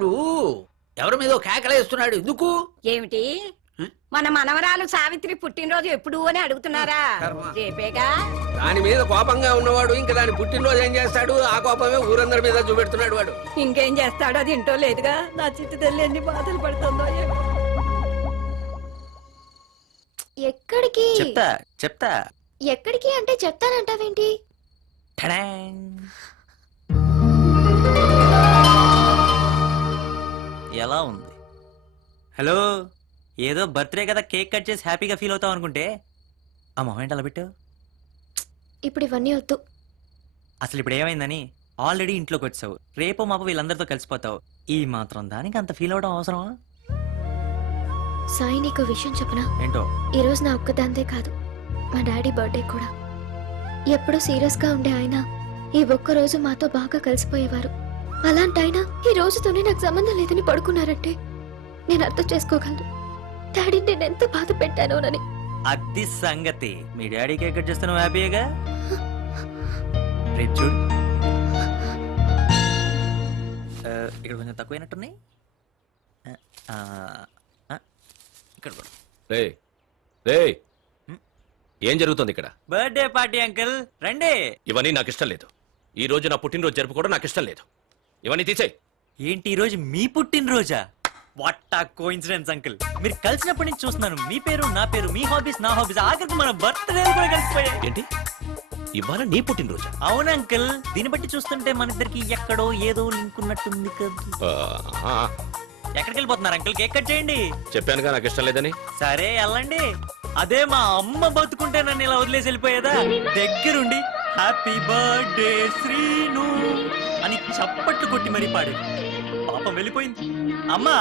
వాడు ఎవరి మీదో కేకలేస్తున్నాడు ఎందుకు? ఏమిటి మన మనవరాలు సావిత్రి పుట్టినరోజు ఎప్పుడు అని అడుగుతున్నారా? రేపేగా. దాని మీద కోపంగా ఉన్నవాడు ఇంకా దాని పుట్టినరోజు ఏం చేస్తాడు? ఆ కోపమే ఊరందరి మీద చూపెడుతున్నాడు వాడు. ఇంకేం చేస్తాడో అది ఇంటో లేదుగా. నా చిట్టి తల్లి ఎన్ని బాధలు పడుతుందో. ఎక్కడికి చెప్తా ఎక్కడికి అంటే చెప్తానంటావేంటి? ఎలా ఉంది? హలో, ఏదో బర్త్డే కదా కేక్ కట్ చేసి హ్యాపీగా ఫీల్ అవుతావు అనుకుంటే ఆ మొహం ఏంటి అలా పెట్టావు? ఇప్పుడు ఇవన్నీ వద్దు. అసలు ఇప్పుడు ఏమైందని? ఆల్రెడీ ఇంట్లోకి వచ్చావు, రేపో మాపో వీళ్ళందరితో కలిసిపోతావు. ఈ మాత్రం దానికి అంత ఫీల్ అవడం అవసరమా? సాయి, నీకు విషయం చెప్పనా? ఏంటో? ఈ రోజు నా ఒక్కదాంతే కాదు, మా డాడీ బర్త్డే కూడా. ఎప్పుడూ సీరియస్ గా ఉండే ఆయన ఈ ఒక్క రోజు మాతో బాగా కలిసిపోయేవారు. అలాంటి ఆయన ఈ రోజుతోనే నాకు సంబంధం లేదని పడుకున్నారంటే నేను అర్థం చేసుకోగలను డాడీ నేను ఎంత బాధ పెట్టానోనని. అది సంగతి. మీ డాడీ కేక్ కట్ చేస్తున్నావు హ్యాపీగా? రేపు చూడు, ఇక్కడ కొంచెం తక్కువైనట్టున్నాయి. ఇక్కడ కూడా. ఏం జరుగుతుంది ఇక్కడ? బర్త్డే పార్టీ అంకుల్, రండి. ఇవన్నీ నాకు ఇష్టం లేదు. ఈ రోజు నా పుట్టినరోజు జరుపుకోవడం నాకు ఇష్టం లేదు. ఇవన్నీ తీసేయ్. ఏంటి ఈ రోజు మీ పుట్టినరోజా? వాట్ ఆ కోఇన్సిడెన్స్ అంకుల్. మీరు కలిసినప్పటి నుంచి చూస్తున్నాను, మీ పేరు నా పేరు, మీ హాబీస్ నా హాబీస్, ఆఖరికి మన బర్త్డే కూడా కలిసిపోయాయి. ఏంటి ఇవాళ నీ పుట్టినరోజా? అవును అంకుల్, దీన్ని బట్టి చూస్తుంటే మన ఇద్దరికి ఎక్కడో ఏదో లింక్ ఉన్నట్టుంది కదా. ఎక్కడికి వెళ్ళిపోతున్నారు అంకుల్? కేక్ కట్ చేయండి. చెప్పానుగా నాకు ఇష్టం లేదని. సరే వెళ్ళండి. అదే మా అమ్మ బతుకుంటే నన్ను ఇలా వదిలేసి వెళ్ళిపోయేదా? దగ్గరుండి హ్యాపీ బర్త్డే శ్రీను అని చప్పట్లు కొట్టి మరీ పాడి పాపం వెళ్ళిపోయింది. అమ్మా,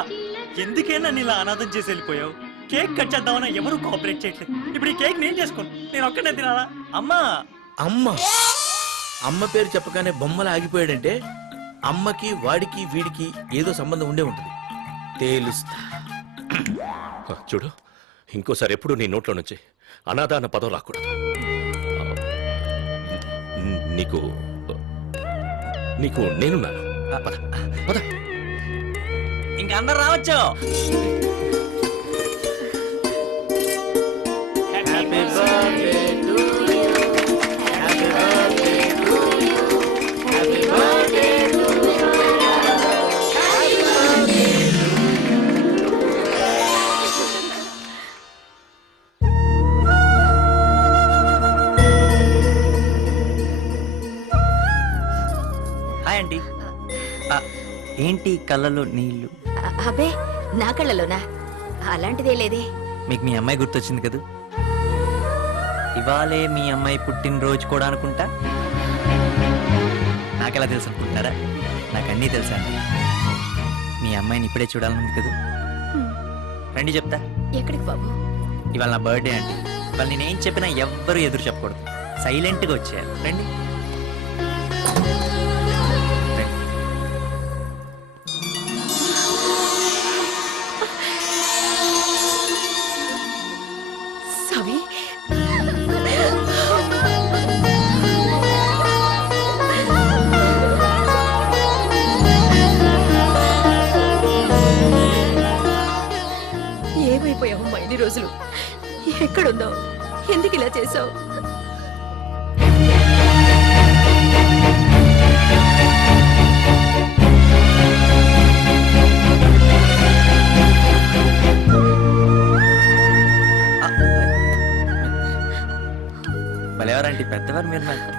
ఎందుకే నన్ను ఇలా అనాథం చేసి వెళ్ళిపోయావు? కేక్ కట్ చేద్దామన్నా ఎవరు కోఆపరేట్ చేయట్లేదు. ఇప్పుడు ఈ కేక్ నేను చేసుకోను, నేను ఒక్కనే తినాలా? అమ్మా అమ్మ పేరు చెప్పగానే బొమ్మలు ఆగిపోయాడంటే అమ్మకి వాడికి వీడికి ఏదో సంబంధం ఉండే ఉంటుంది. తేలుస్తా. చూడు, ఇంకోసారి ఎప్పుడు నీ నోట్లో నుంచి అనాథ అన్న పదం రాకూడదు. నీకు నీకు నేనున్నాను. పద పద. ఇంకా అందరు రావచ్చు. Happy birthday to you, happy birthday to you, happy birthday to you, happy birthday. Hi aunty. ఏంటి కళ్ళలో నీళ్లు? అబ్బే, నా కళ్ళలోనా? అలాంటిదే లేదే. మీకు మీ అమ్మాయి గుర్తొచ్చింది కదూ? ఇవాళే మీ అమ్మాయి పుట్టినరోజు కూడా అనుకుంటా. నాకెలా తెలుసు అనుకుంటారా? నాకు అన్నీ తెలుసా అండి. మీ అమ్మాయిని ఇప్పుడే చూడాలనుంది కదా. రండి చెప్తా. ఎక్కడికి బాబు? ఇవాళ నా బర్త్డే అండి. ఇవాళ నేనేం చెప్పినా ఎవ్వరూ ఎదురు చెప్పకూడదు, సైలెంట్గా వచ్చేయాలి. రండి. సవి, ఏమైపోయావమ్మా ఇన్ని రోజులు? ఎక్కడున్నావు? ఎందుకు ఇలా చేసావు? భలేవారంటే పెద్దవారు మీరు నాకు.